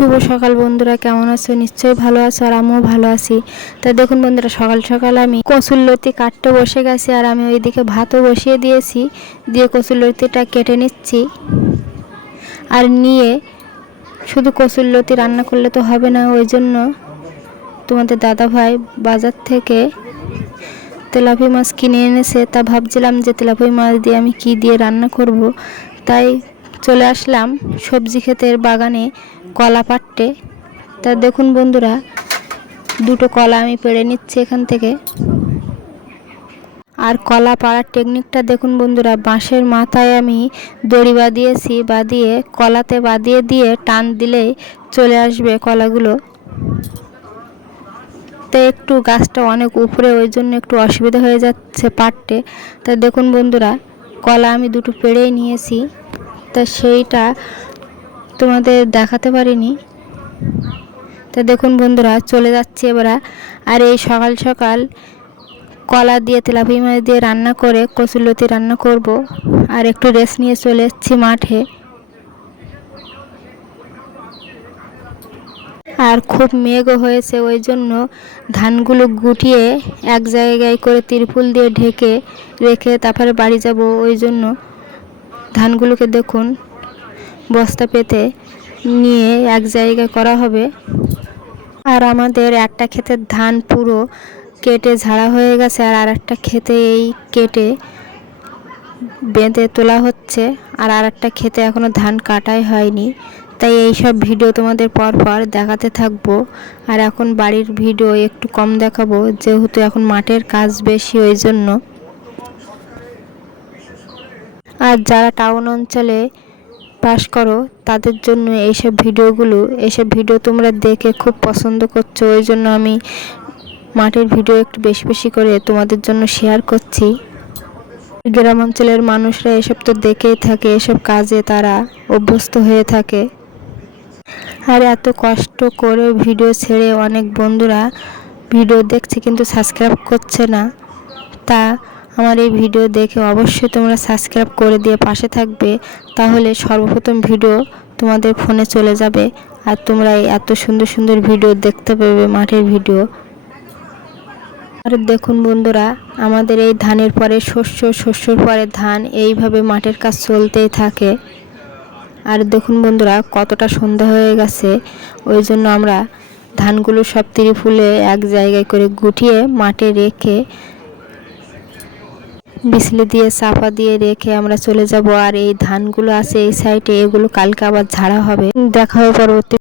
শুভ সকাল বন্ধুরা, কেমন আছো? নিশ্চয়ই ভালো আছো আর আমিও ভালো আছি। তা দেখুন বন্ধুরা, সকাল সকাল আমি কসুরলতি কাটতে বসে গেছি আর আমি ওইদিকে ভাতও বসিয়ে দিয়েছি। দিয়ে কসুরলতিটা কেটে নিচ্ছি আর নিয়ে শুধু কসুরলতি রান্না করলে তো হবে না, ওই জন্য তোমাদের দাদা ভাই বাজার থেকে তেলাপি মাছ কিনে এনেছে। তা ভাবছিলাম যে তেলাপি মাছ দিয়ে আমি কি দিয়ে রান্না করব। তাই চলে আসলাম সবজি ক্ষেতের বাগানে। কলা পাট্টে তা দেখুন বন্ধুরা, দুটো কলা আমি পেড়ে নিচ্ছি এখান থেকে। আর কলা পাড়ার টেকনিকটা দেখুন বন্ধুরা, বাঁশের মাথায় আমি দড়ি বাঁধিয়েছি, বাঁধিয়ে কলাতে বাঁধিয়ে দিয়ে টান দিলেই চলে আসবে কলাগুলো। তো একটু গাছটা অনেক উপরে, ওই জন্য একটু অসুবিধা হয়ে যাচ্ছে পাটতে তা দেখুন বন্ধুরা, কলা আমি দুটো পেড়েই নিয়েছি। তা সেইটা তোমাদের দেখাতে পারিনি। তা দেখুন বন্ধুরা, চলে যাচ্ছে এবার। আর এই সকাল সকাল কলা দিয়ে, তেলাপি মাছ দিয়ে রান্না করে কচুলতি রান্না করব। আর একটু রেস্ট নিয়ে চলে এসেছি মাঠে। আর খুব মেঘও হয়েছে, ওই জন্য ধানগুলো গুটিয়ে এক জায়গায় করে তিরপুল দিয়ে ঢেকে রেখে তারপরে বাড়ি যাব। ওই জন্য ধানগুলোকে দেখুন। বস্তা পেতে নিয়ে এক জায়গায় করা হবে। আর আমাদের একটা ক্ষেতের ধান পুরো কেটে ঝাড়া হয়ে গেছে আর আরেকটা ক্ষেতে এই কেটে বেঁধে তোলা হচ্ছে আর আরেকটা ক্ষেতে এখনও ধান কাটাই হয়নি। তাই এই সব ভিডিও তোমাদের পর পর দেখাতে থাকব। আর এখন বাড়ির ভিডিও একটু কম দেখাবো, যেহেতু এখন মাঠের কাজ বেশি, ওই জন্য। আর যারা টাউন অঞ্চলে বাস করো, তাদের জন্য এইসব ভিডিওগুলো, এইসব ভিডিও তোমরা দেখে খুব পছন্দ করছ, ওই জন্য আমি মাঠের ভিডিও একটু বেশি বেশি করে তোমাদের জন্য শেয়ার করছি। গ্রাম অঞ্চলের মানুষরা এসব তো দেখেই থাকে, এসব কাজে তারা অভ্যস্ত হয়ে থাকে। আর এত কষ্ট করে ভিডিও ছেড়ে অনেক বন্ধুরা ভিডিও দেখছে কিন্তু সাবস্ক্রাইব করছে না। তা আমার এই ভিডিও দেখে অবশ্যই তোমরা সাবস্ক্রাইব করে দিয়ে পাশে থাকবে, তাহলে সর্বপ্রথম ভিডিও তোমাদের ফোনে চলে যাবে আর তোমরা এই এত সুন্দর সুন্দর ভিডিও দেখতে পাবে মাঠের ভিডিও। আর দেখুন বন্ধুরা, আমাদের এই ধানের পরে শস্য, শস্যর পরে ধান এইভাবে মাঠের কাজ চলতেই থাকে। আর দেখুন বন্ধুরা, কতটা সন্ধ্যা হয়ে গেছে, ওই জন্য আমরা ধানগুলো সব ফুলে এক জায়গায় করে গুটিয়ে মাঠে রেখে বিসলি দিয়ে সাফা দিয়ে রেখে আমরা চলে যাব। আর এই ধানগুলো আছে এই সাইডে, এগুলো কালকে আবার ঝাড়া হবে। দেখা হবে পরবর্তী